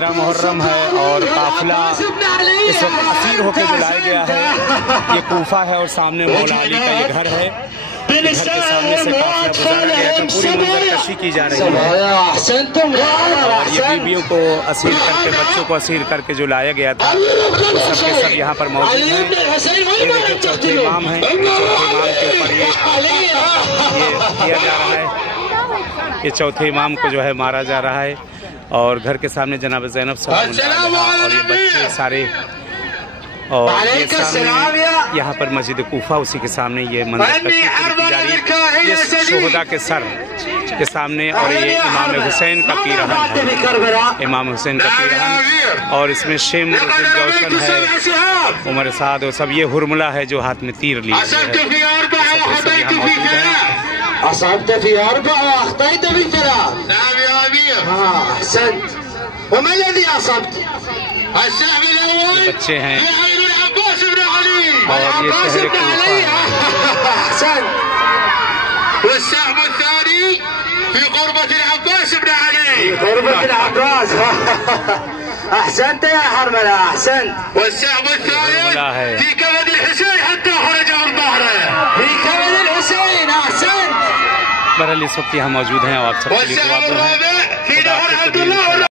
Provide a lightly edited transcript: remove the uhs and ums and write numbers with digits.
13 محرم ہے اور قافلہ اس وقت اسیر ہو کے جو لایا گیا ہے یہ کوفہ ہے اور سامنے مولا علی کا یہ گھر ہے. گھر کے سامنے سے قافلہ گزارا گیا ہے تو پوری منظر کشی کی جا رہی ہے اور یہ بیویوں کو اسیر کر کے بچوں کو اسیر کر کے جو لایا گیا تھا وہ سب کے سب یہاں پر موجود ہیں. یہ دیکھیں چوتھے امام ہیں, چوتھے امام کے اوپر یہ کیا جا رہا ہے, یہ چوتھے امام کو جو ہے مارا جا رہا ہے اور گھر کے سامنے جناب زینب سلام اور یہ بچے سارے اور یہ سامنے یہاں پر مسجد کوفہ اسی کے سامنے یہ منظر کشی کی جا رہی ہے. یہ شہداء کے سر کے سامنے اور یہ امام حسین کا پیرہن ہے, امام حسین کا پیرہن اور اس میں شمر ذوالجوشن ہے, عمر سعد اور سب. یہ ہرملہ ہے جو ہاتھ میں تیر لیے ہوئے ہے, سب یہاں موجود ہیں. أصبت في 4 وأخطأت في 3. نعم يا أمير. أحسنت. وما الذي أصبت؟ السهم الأول بچے ہیں في عين العباس بن علي. اور یہ شہر کوفہ ہے. أحسنت. والسهم الثاني في قربة العباس بن علي. قربة العباس. أحسنت يا حرملة, أحسنت. والسهم الثالث في كبد الحسين حتى خرج من ظهره. في كبد الحسين. أحسنت. بہرحال اس وقت یہاں موجود ہیں اور آپ سب کے لیے دعا والسهم الرابع في نهر عبد الله.